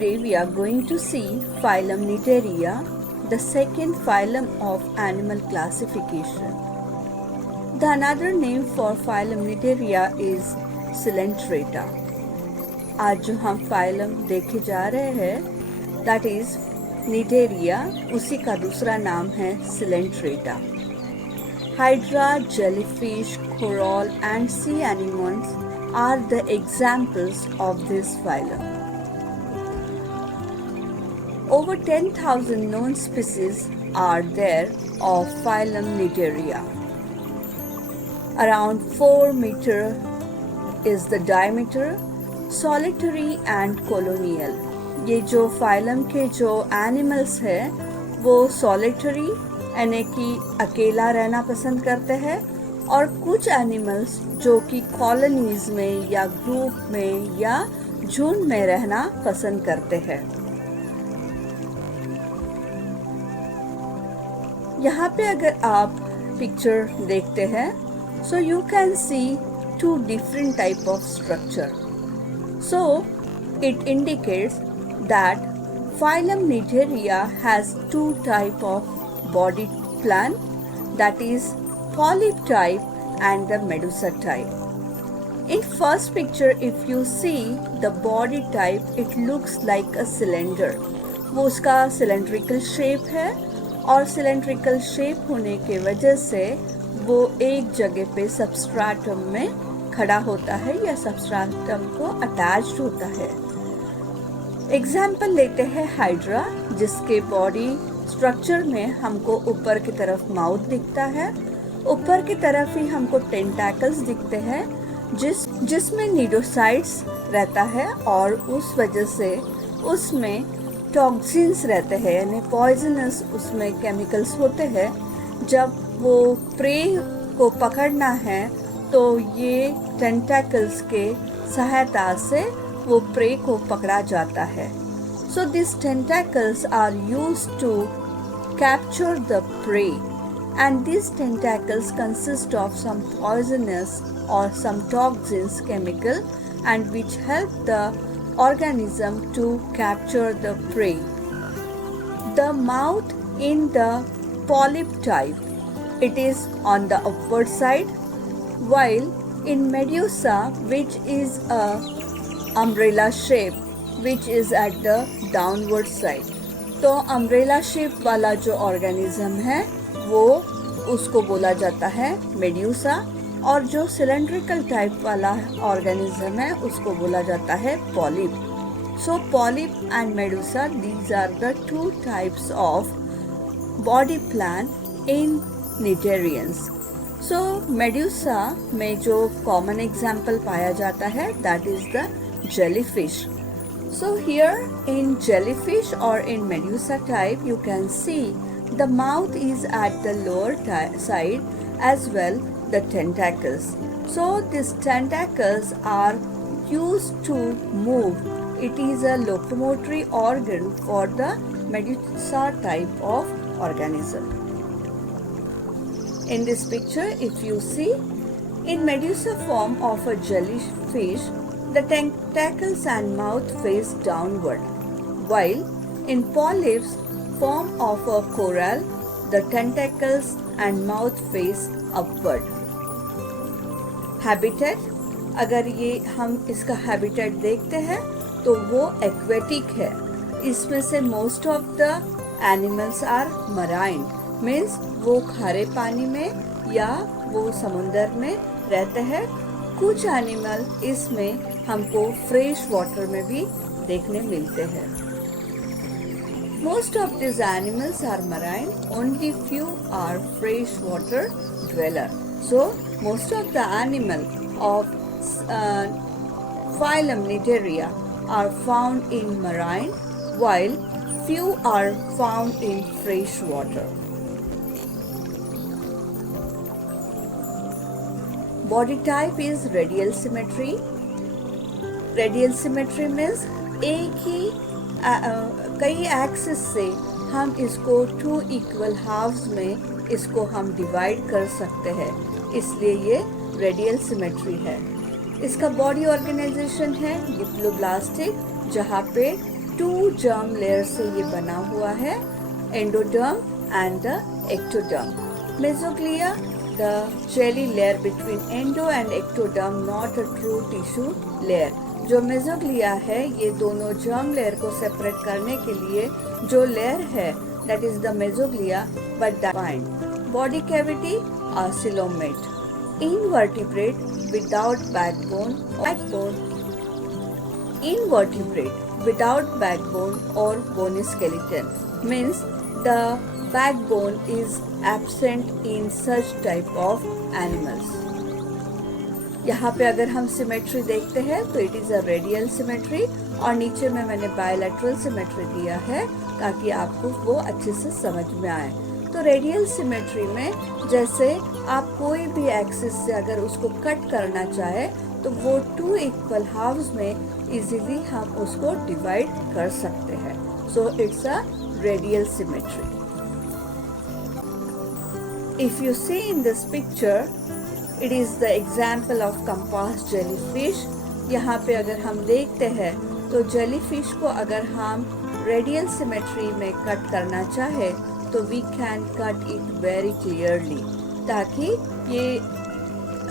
Today we are going to see phylum Nitteria, the second phylum of animal classification. The another name for phylum Nitteria is Coelenterata. आज जो हम phylum देखे जा रहे हैं, that is Nitteria, उसी का दूसरा नाम है Coelenterata. Hydra, jellyfish, coral and sea anemones are the examples of this phylum. Over 10,000 known species are there of phylum Nitteria. Around 4 meters is the diameter, solitary and colonial. ये जो phylum के जो animals है वो solitary यानी कि अकेला रहना पसंद करते हैं और कुछ animals जो कि colonies में या group में या झुंड में रहना पसंद करते हैं. यहाँ पे अगर आप पिक्चर देखते हैं so you can see two different type of structure. So it indicates that phylum Nitteria has two type of body plan, that is polyp type and the medusa type. In first picture if you see the body type, it looks like a cylinder. वो उसका cylindrical shape है और cylindrical shape होने के वजह से वो एक जगह पे सबस्ट्राटम में खड़ा होता है या सबस्ट्राटम को अटैच्ड होता है. एग्जाम्पल लेते हैं हाइड्रा, जिसके बॉडी स्ट्रक्चर में हमको ऊपर की तरफ माउथ दिखता है, ऊपर की तरफ ही हमको टेंटैकल्स दिखते हैं जिसमें निडोसाइट्स रहता है और उस वजह से उसमें टॉक्सिन्स रहते हैं यानी पॉइजनस उसमें केमिकल्स होते हैं. जब वो प्रे को पकड़ना है तो ये टेंटैकल्स के सहायता से वो प्रे को पकड़ा जाता है. So this tentacles are used to capture the prey and this tentacles consist of some poisonous और some toxins chemical and which help the organism to capture the prey. The mouth in the polyp type, it is on the upward side, while in medusa, which is a umbrella shape, which is at the downward side. तो umbrella shape वाला जो organism है वो उसको बोला जाता है medusa और जो सिलेंड्रिकल टाइप वाला ऑर्गेनिज्म है उसको बोला जाता है polyp. So polyp and medusa, these are the two types of body plan in cnidarians. So medusa में जो कॉमन एग्जाम्पल पाया जाता है that is the jellyfish. So here in jellyfish और in medusa type you can see the mouth is at the lower side as well the tentacles. So these tentacles are used to move. It is a locomotory organ for the medusa type of organism. In this picture if you see, in medusa form of a jellyfish, the tentacles and mouth face downward, while in polyps form of a coral, the tentacles and mouth face upward. Habitat, अगर ये हम इसका habitat देखते हैं तो वो aquatic है. इसमें से most of the animals are marine, means वो खारे पानी में या वो समुंदर में रहते हैं. कुछ animal इसमें हमको fresh water में भी देखने मिलते हैं. Most of these animals are marine, only few are freshwater dweller. So, most of the animals of phylum Nitteria are found in marine, while few are found in freshwater. Body type is radial symmetry. Radial symmetry means एक ही कई axis से हम इसको 2 equal halves में इसको हम divide कर सकते हैं, इसलिए ये रेडियल सिमेट्री है. इसका बॉडी ऑर्गेनाइजेशन है डिप्लोब्लास्टिक, जहाँ पे 2 germ लेयर से ये बना हुआ है, endoderm and the ectoderm. Mesoglea, the jelly layer between endo and ectoderm, not a true tissue layer. जो मेसोग्लिया है ये दोनों जर्म लेयर को सेपरेट करने के लिए जो लेयर है that is the mesoglea but defined. Body cavity are coelomate. Invertebrate without backbone invertebrate without backbone or bony skeleton means the backbone is absent in such type of animals. यहाँ पे अगर हम symmetry देखते हैं तो it is a radial symmetry और नीचे में मैंने बायलैटरल सिमेट्री दिया है ताकि आपको वो अच्छे से समझ में आए. तो रेडियल सिमेट्री में जैसे आप कोई भी एक्सिस से अगर उसको कट करना चाहे तो वो 2 इक्वल हाफ्स में इजीली हम उसको डिवाइड कर सकते हैं. So it's a radial symmetry. If you see in this picture, it is the example of compass jellyfish. यहाँ पे अगर हम देखते हैं तो जेलीफिश को अगर हम रेडियल सिमेट्री में कट करना चाहे तो we can cut it very clearly ताकि ये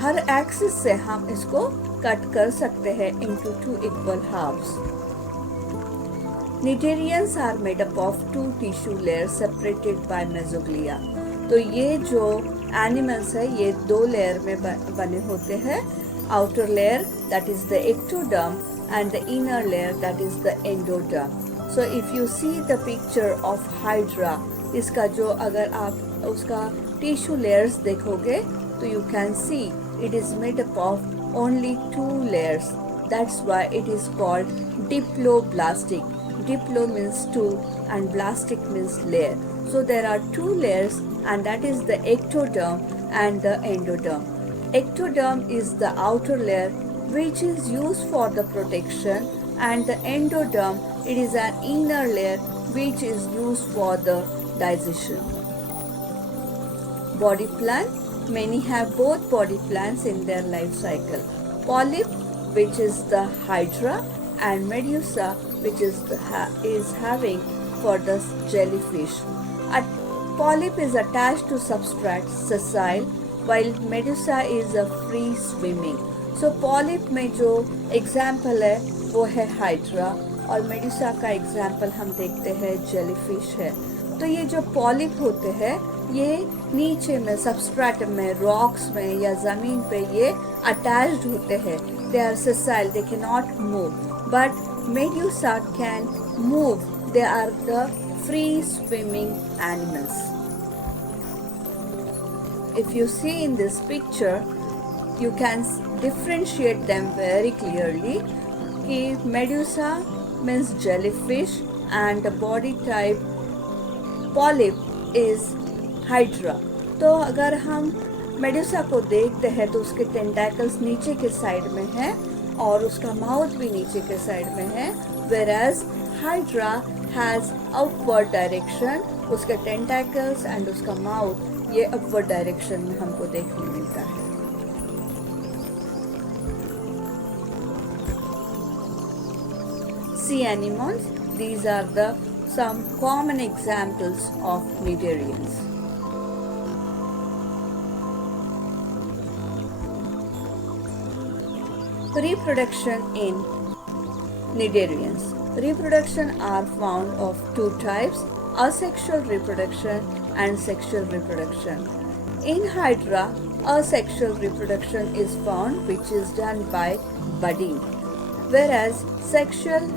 हर एक्सिस से हम इसको कट कर सकते हैं into 2 equal halves. Cnidarians are made up of 2 tissue layers separated by mesoglea. तो ये जो एनिमल्स है ये 2 लेयर में बने होते हैं. Outer layer that is the ectoderm and the inner layer that is the endoderm. So if you see the picture of hydra, इसका जो अगर आप उसका टिश्यू लेयर्स देखोगे तो you can see it is made up of only 2 layers. That's why it is called diploblastic. Diplo means 2 and blastic means layer. So there are 2 layers and that is the ectoderm and the endoderm. Ectoderm is the outer layer which is used for the protection and the endoderm it is an inner layer which is used for the digestion. Body plan. Many have both body plans in their life cycle. Polyp which is the hydra and medusa which is having for the jellyfish. A polyp is attached to substrate sessile while medusa is a free swimming. So polyp में जो example है वो है hydra और medusa का example हम देखते हैं jellyfish है. तो ये जो polyp होते हैं ये नीचे में substrate में rocks में या ज़मीन पे ये attached होते हैं. They are sessile, they cannot move. But medusa can move. They are the free swimming animals. If you see in this picture, you can differentiate them very clearly. कि medusa means jellyfish and the body type polyp is hydra. तो अगर हम medusa को देखते हैं तो उसके tentacles नीचे के साइड में है और उसका माउथ भी नीचे के साइड में है. whereas hydra has upward direction. उसके tentacles and उसका माउथ ये upward direction में हमको देखने मिलता है. Sea anemones. These are the some common examples of cnidarians. Reproduction in cnidarians. Reproduction are found of 2 types, asexual reproduction and sexual reproduction. In hydra, asexual reproduction is found which is done by budding, whereas sexual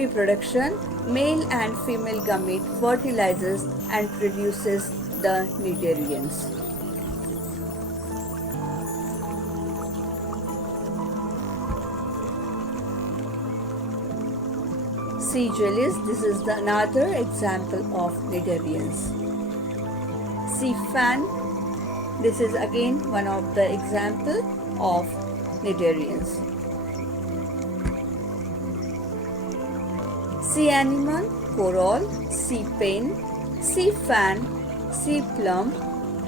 reproduction, male and female gamete fertilizes and produces the cnidarians. Sea jellies. This is another example of cnidarians. Sea fan. This is again one of the example of cnidarians. Sea anemone, coral, sea pen, sea fan, sea plum,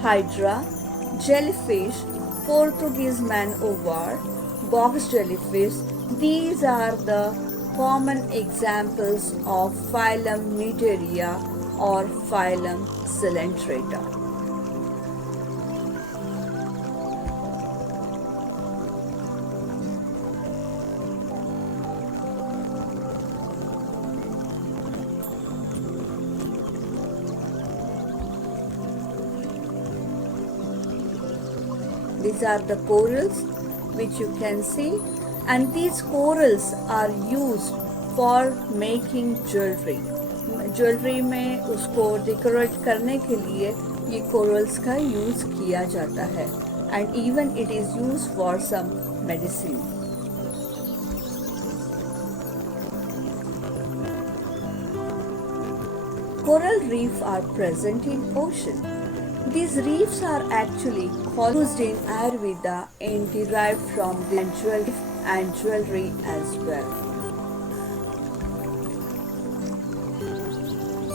hydra, jellyfish, Portuguese man o' war, box jellyfish. These are the common examples of phylum Cnidaria or phylum Coelenterata. These are the corals which you can see, and these corals are used for making jewelry. Jewellery में उसको decorate करने के लिए ये corals का use किया जाता है, and even it is use for some medicine. Coral reef are present in ocean. These reefs are actually used in Ayurveda and derived from the jewelry as well.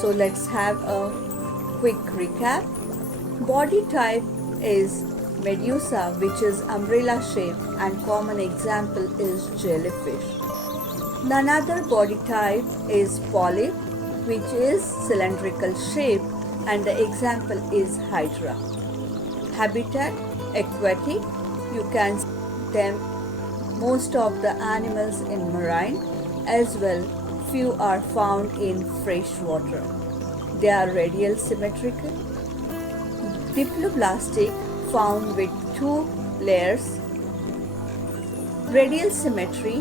So let's have a quick recap. Body type is Medusa, which is umbrella shape, and common example is jellyfish. Another body type is polyp, which is cylindrical shape, and the example is Hydra. Habitat aquatic, you can see them most of the animals in marine, as well few are found in fresh water. They are radial symmetrical, diploblastic, found with 2 layers. Radial symmetry,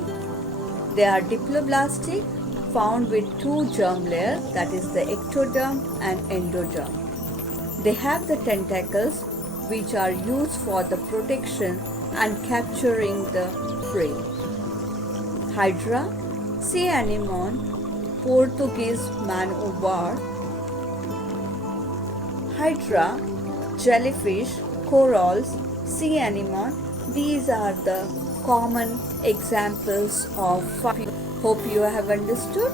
they are diploblastic, found with 2 germ layers, that is the ectoderm and endoderm. They have the tentacles which are used for the protection and capturing the prey. Hydra, sea anemone, Portuguese man-o-war. Hydra, jellyfish, corals, sea anemone, these are the common examples of. Hope you have understood.